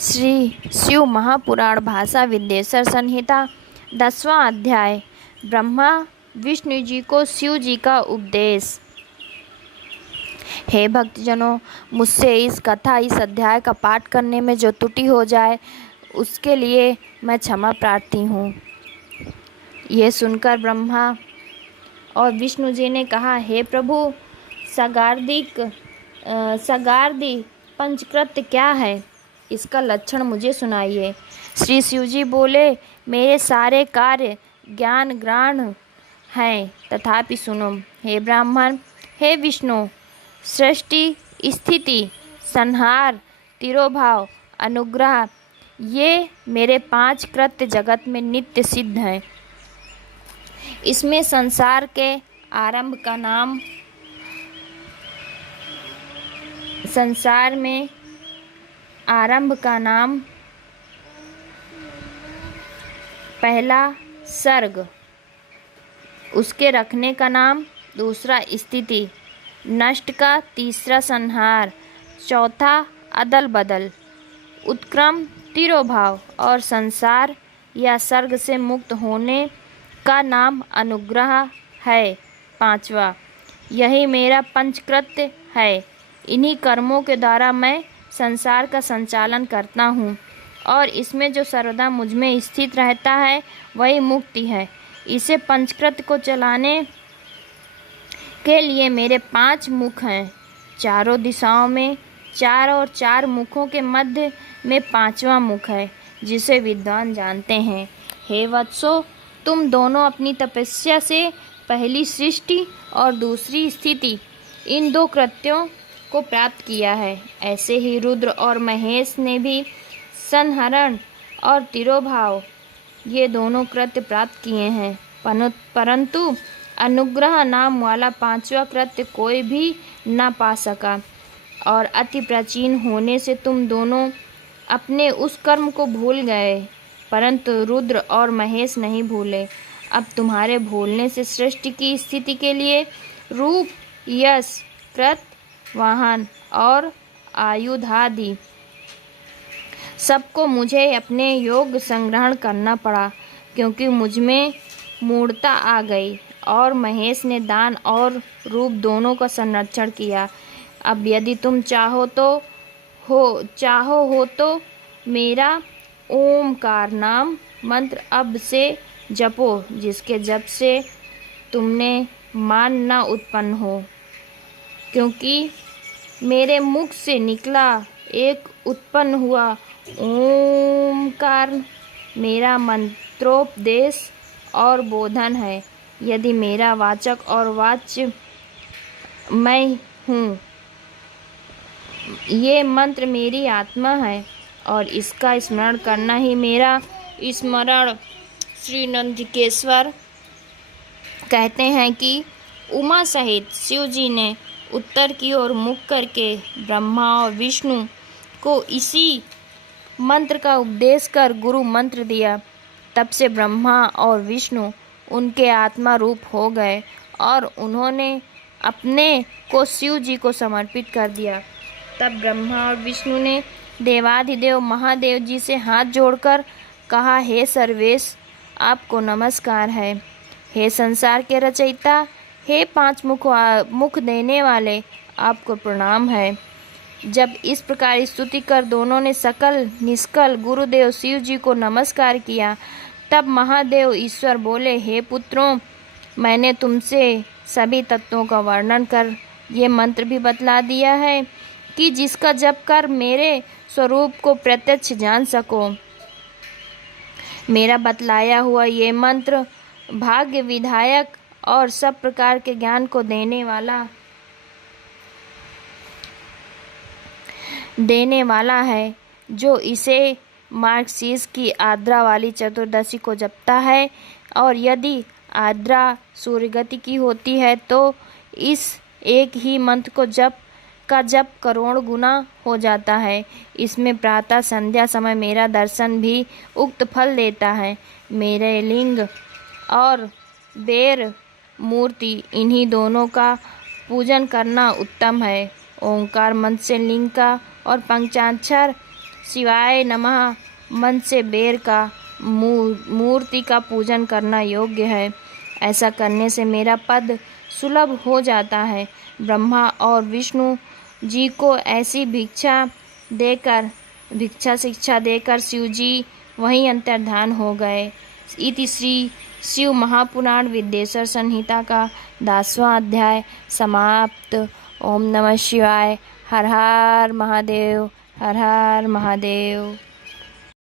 श्री शिव महापुराण भाषा विद्येश्वर संहिता 10वां अध्याय। ब्रह्मा विष्णु जी को शिव जी का उपदेश। हे भक्तजनों, मुझसे इस अध्याय का पाठ करने में जो त्रुटि हो जाए उसके लिए मैं क्षमा प्रार्थी हूँ। ये सुनकर ब्रह्मा और विष्णु जी ने कहा, हे प्रभु, सगार्दी पंचकृत्य क्या है, इसका लक्षण मुझे सुनाइए। श्री शिव जी बोले, मेरे सारे कार्य ज्ञान ग्रहण हैं, तथापि सुनो। हे ब्राह्मण, हे विष्णु, सृष्टि, स्थिति, संहार, तिरोभाव, अनुग्रह, ये मेरे 5 कृत्य जगत में नित्य सिद्ध हैं। इसमें संसार के आरंभ का नाम, संसार में आरंभ का नाम पहला सर्ग, उसके रखने का नाम दूसरा स्थिति, नष्ट का तीसरा संहार, चौथा अदल बदल, उत्क्रम तिरोभाव और संसार या सर्ग से मुक्त होने का नाम अनुग्रह है, पांचवा। यही मेरा पंचकृत्य है। इन्हीं कर्मों के द्वारा मैं संसार का संचालन करता हूँ और इसमें जो सर्वदा मुझ में स्थित रहता है वही मुक्ति है। इसे पंचकृत्य को चलाने के लिए मेरे 5 मुख हैं, चारों दिशाओं में 4 और 4 मुखों के मध्य में 5वां मुख है, जिसे विद्वान जानते हैं। हे वत्सो, तुम दोनों अपनी तपस्या से पहली सृष्टि और दूसरी स्थिति, इन 2 कृत्यों को प्राप्त किया है। ऐसे ही रुद्र और महेश ने भी संहरण और तिरोभाव, ये दोनों कृत्य प्राप्त किए हैं, परंतु अनुग्रह नाम वाला 5वां कृत्य कोई भी न पा सका। और अति प्राचीन होने से तुम दोनों अपने उस कर्म को भूल गए, परंतु रुद्र और महेश नहीं भूले। अब तुम्हारे भूलने से सृष्टि की स्थिति के लिए रूप, यश, कृत, वाहन और आयुधादि सबको मुझे अपने योग संग्रहण करना पड़ा, क्योंकि मुझ में मूढ़ता आ गई। और महेश ने दान और रूप दोनों का संरक्षण किया। अब यदि तुम चाहो तो मेरा ओमकार नाम मंत्र अब से जपो, जिसके जप से तुमने मान न उत्पन्न हो, क्योंकि मेरे मुख से निकला एक उत्पन्न हुआ ओमकार मेरा मंत्रोपदेश और बोधन है। यदि मेरा वाचक और वाच्य मैं हूँ, ये मंत्र मेरी आत्मा है और इसका स्मरण करना ही मेरा स्मरण। श्री नंदिकेश्वर कहते हैं कि उमा सहित शिव जी ने उत्तर की ओर मुख करके ब्रह्मा और विष्णु को इसी मंत्र का उपदेश कर गुरु मंत्र दिया। तब से ब्रह्मा और विष्णु उनके आत्मा रूप हो गए और उन्होंने अपने को शिव जी को समर्पित कर दिया। तब ब्रह्मा और विष्णु ने देवाधिदेव महादेव जी से हाथ जोड़कर कहा, हे सर्वेश, आपको नमस्कार है। हे संसार के रचयिता, हे 5 मुख देने वाले, आपको प्रणाम है। जब इस प्रकार स्तुति कर दोनों ने सकल निष्कल गुरुदेव शिव जी को नमस्कार किया, तब महादेव ईश्वर बोले, हे पुत्रों, मैंने तुमसे सभी तत्वों का वर्णन कर ये मंत्र भी बतला दिया है कि जिसका जप कर मेरे स्वरूप को प्रत्यक्ष जान सको। मेरा बतलाया हुआ ये मंत्र भाग्य विधायक और सब प्रकार के ज्ञान को देने वाला है। जो इसे मार्गशीर्ष की आर्द्रा वाली चतुर्दशी को जपता है, और यदि आर्द्रा सूर्यगति की होती है तो इस एक ही मंत्र को जप करोड़ गुना हो जाता है। इसमें प्रातः संध्या समय मेरा दर्शन भी उक्त फल देता है। मेरे लिंग और बेर मूर्ति, इन्हीं दोनों का पूजन करना उत्तम है। ओंकार मंत्र से लिंग का और पंचाक्षर शिवाय नमः मन से बेर का मूर्ति का पूजन करना योग्य है। ऐसा करने से मेरा पद सुलभ हो जाता है। ब्रह्मा और विष्णु जी को ऐसी भिक्षा शिक्षा देकर शिव जी वहीं अंतर्धान हो गए। इति श्री शिव महापुराण विद्येश्वर संहिता का 10वां अध्याय समाप्त। ओम नमः शिवाय। हर हर महादेव, हर हर महादेव।